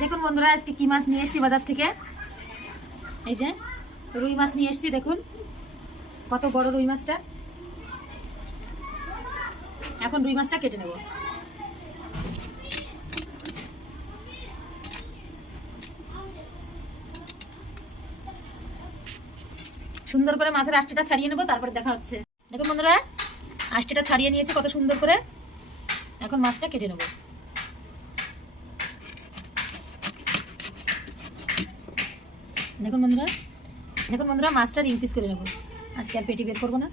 দেখুন বন্ধুরা, আজকে কি মাছ নিয়ে এসেছি বাজার থেকে? এই যে, রুই মাছ নিয়ে এসেছি, দেখুন। কত বড় রুই মাছটা। এখন রুই মাছটা কেটে নেব। সুন্দর করে মাছের আষ্টিটা ছাড়িয়ে নেব, তারপরে দেখা হচ্ছে। দেখুন বন্ধুরা আষ্টিটা ছাড়িয়ে নিয়েছে কত সুন্দর করে। এখন মাছটা কেটে নেব। দেখুন বন্ধুরা দেখুন বন্ধুরা মাছটা রিং পিস করে নেব আজকে আর পেটি বের করব না।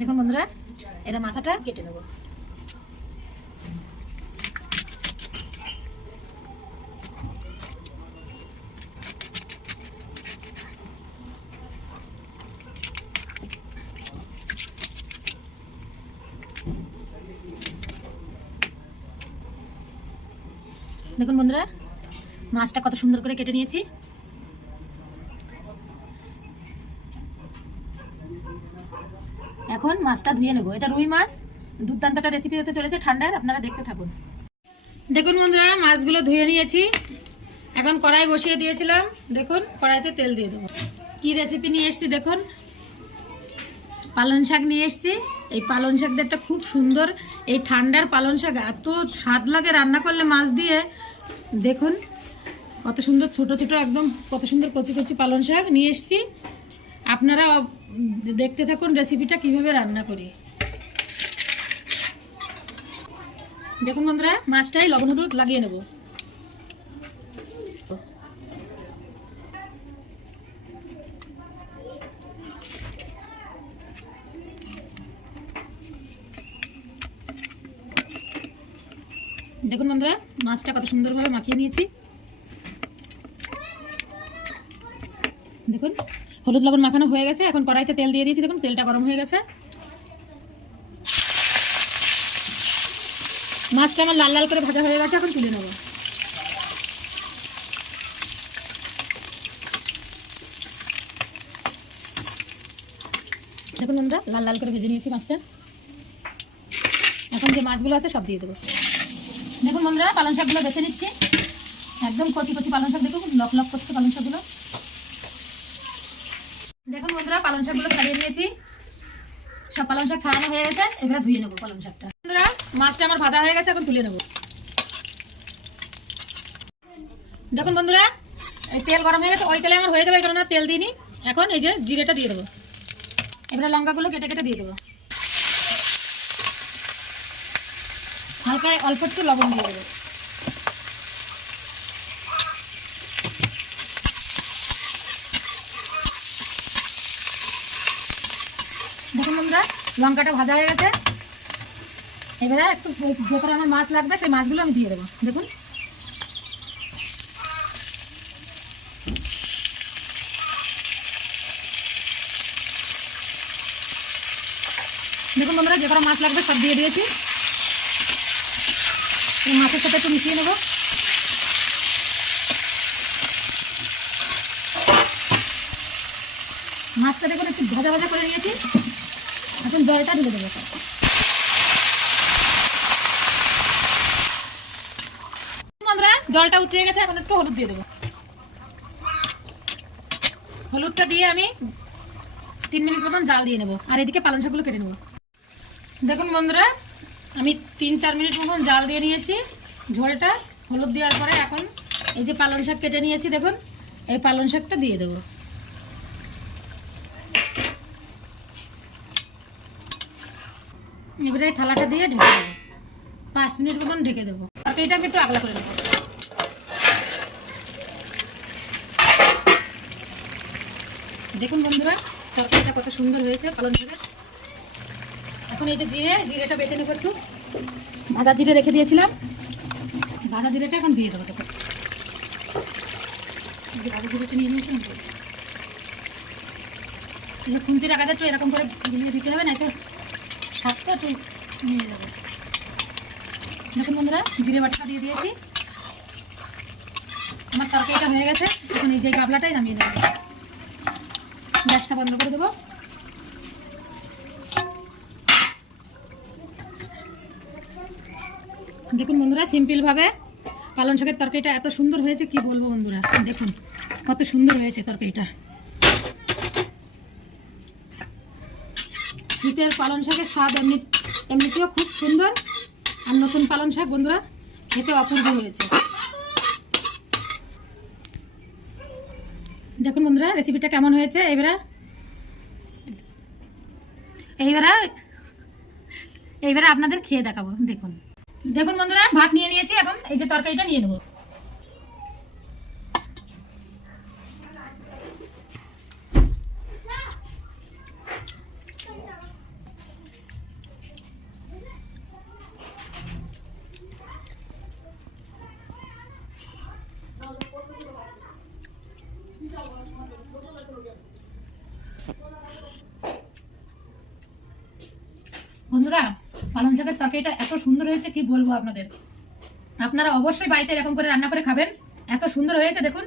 দেখুন বন্ধুরা এটা মাথাটা কেটে নেব। দেখুন বন্ধুরা মাছটা কত সুন্দর করে কেটে নিয়েছি। এখন মাছটা ধুয়ে নেব। এটা রুই মাছ। দুর্দান্ত একটা রেসিপি হতে চলেছে ঠান্ডার, আপনারা দেখতে থাকুন। দেখুন বন্ধুরা, মাছগুলো ধুয়ে নিয়েছি। এখন কড়াই বসিয়ে দিয়েছিলাম। দেখুন, কড়াইতে তেল দিয়ে দেবো। কি রেসিপি নিয়ে এসেছি দেখুন। পালং শাক নিয়ে এসেছি। এই পালং শাকদেরটা খুব সুন্দর। এই ঠান্ডার পালং শাক এত স্বাদ লাগে রান্না করলে মাছ দিয়ে। দেখুন, কত সুন্দর ছোট ছোট একদম কত সুন্দর কচি কচি পালং শাক নিয়ে এসেছি। আপনারা দেখতে থাকুন রেসিপিটা কীভাবে রান্না করি। দেখুন বন্ধুরা, মাছটাই লবণ হলুদ লাগিয়ে নেব। দেখুন বন্ধুরা, মাছটা কত সুন্দরভাবে মাখিয়ে নিয়েছি দেখুন হলুদ লবণ মাখানো হয়ে গেছে, এখন কড়াইতে তেল দিয়ে দিয়েছি, দেখুন তেলটা গরম হয়ে গেছে। মাছটা আমার লাল লাল করে ভাজা হয়ে গেছে, এখন তুলে নেব। দেখুন আমরা লাল লাল করে ভেজে নিয়েছি মাছটা। এখন যে মাছগুলো আছে সব দিয়ে দেবো। দেখুন বন্ধুরা, পালং শাকগুলো বেছে নিচ্ছি। একদম কচি কচি পালং শাক, দেখুন লক লক করছে পালং শাকগুলো। পালং শাকগুলো ছাড়িয়ে নিয়েছি। সব পালং শাক ছাড়ানো হয়ে গেছে, এবার ধুয়ে নেব পালং শাকটা। বন্ধুরা, মাছটা আমার ভাজা হয়ে গেছে, এখন তুলে নেব। দেখুন বন্ধুরা, এই তেল গরম হয়ে গেছে, ওই তেলে আমার হয়ে যাবে, এই তেল দিইনি। এখন এই যে জিরেটা দিয়ে দেবো। এবারে লঙ্কাগুলো কেটে কেটে দিয়ে দেবো। হালকা অল্প একটু লবণ দিয়ে দেবো দেখুন বন্ধুরা লঙ্কাটা ভাজা হয়ে গেছে। এবারে একটু করে আমার মাছ লাগবে, সেই মাছগুলো আমি দিয়ে দেবো। দেখুন। দেখুন বন্ধুরা যে করে মাছ লাগবে সব দিয়ে দিয়েছি। মাছের সাথে একটু মিশিয়ে নেব। মাছটা দেখুন, একটু ভাজা ভাজা করে নিয়েছি। এখন জলটা ঢেলে দেবো জলটা উতরে গেছে, এখন একটু হলুদ দিয়ে দেবো। হলুদটা দিয়ে আমি তিন মিনিট মতন জাল দিয়ে নেব, আর এদিকে পালং শাকগুলো কেটে নেব। দেখুন বন্ধুরা, আমি তিন চার মিনিট মতন জাল দিয়ে নিয়েছি। ঝোলটা হলুদ দেওয়ার পরে এখন এই যে পালং শাক কেটে নিয়েছি, দেখুন, এই পালং শাকটা দিয়ে দেবো। এবারে এই থালাটা দিয়ে ঢেকে দেবো। পাঁচ মিনিট মতন ঢেকে দেবো। এটা আমি একটু আগলা করে নেব। দেখুন বন্ধুরা তরকারিটা কত সুন্দর হয়েছে পালং শাকের এখন এই যে জিরে, জিরেটা বেটে নেব একটু। ভাজা জিরে রেখে দিয়েছিলাম। ভাজা জিরেটা এখন দিয়ে দেবো তোকে। ভাজা জিরেটা নিয়ে নিয়েছিলাম খুন্তি রাখাতে একটু এরকম করে গুলিয়ে দিতে হবে না তো স্বাদটা একটু নিয়ে যাবে। দেখুন বন্ধুরা, জিরে বাটা দিয়ে দিয়েছি। আমার তরকারিটা হয়ে গেছে। এখন এই যে গাবলাটাই নামিয়ে দেবো গ্যাসটা বন্ধ করে দেবো। দেখুন বন্ধুরা, সিম্পলভাবে পালং শাকের তরকারিটা এত সুন্দর হয়েছে, কি বলব বন্ধুরা? দেখুন, কত সুন্দর হয়েছে তরকারিটা। শীতের পালং শাকের স্বাদ এমনি এমনিতেও খুব সুন্দর। আর নতুন পালং শাক, বন্ধুরা, খেতে অপূর্ব হয়েছে। দেখুন, বন্ধুরা রেসিপিটা কেমন হয়েছে? এবারে এইবারে এইবারে আপনাদের খেয়ে দেখাবো, দেখুন। দেখুন, বন্ধুরা, ভাত নিয়ে নিয়েছি, এখন এই যে তরকারিটা নিয়ে নেব। বন্ধুরা, পালং শাকের তরকারিটা এত সুন্দর হয়েছে, কি বলব আপনাদের? আপনারা অবশ্যই বাড়িতে এরকম করে রান্না করে খাবেন। এত সুন্দর হয়েছে, দেখুন।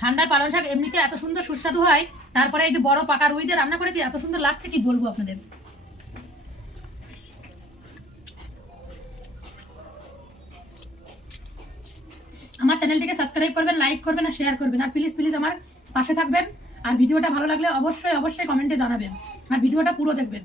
ঠান্ডার পালং শাক এমনিতে এত সুন্দর সুস্বাদু হয়, তারপরে এই যে বড় পাকা রুই দিয়ে রান্না করেছি, এত সুন্দর লাগছে, কি বলব আপনাদের? আমার চ্যানেলটিকে সাবস্ক্রাইব করবেন, লাইক করবেন আর শেয়ার করবেন। আর প্লিজ প্লিজ আমার পাশে থাকবেন। আর ভিডিওটা ভালো লাগলে অবশ্যই অবশ্যই কমেন্টে জানাবেন। আর ভিডিওটা পুরো দেখবেন।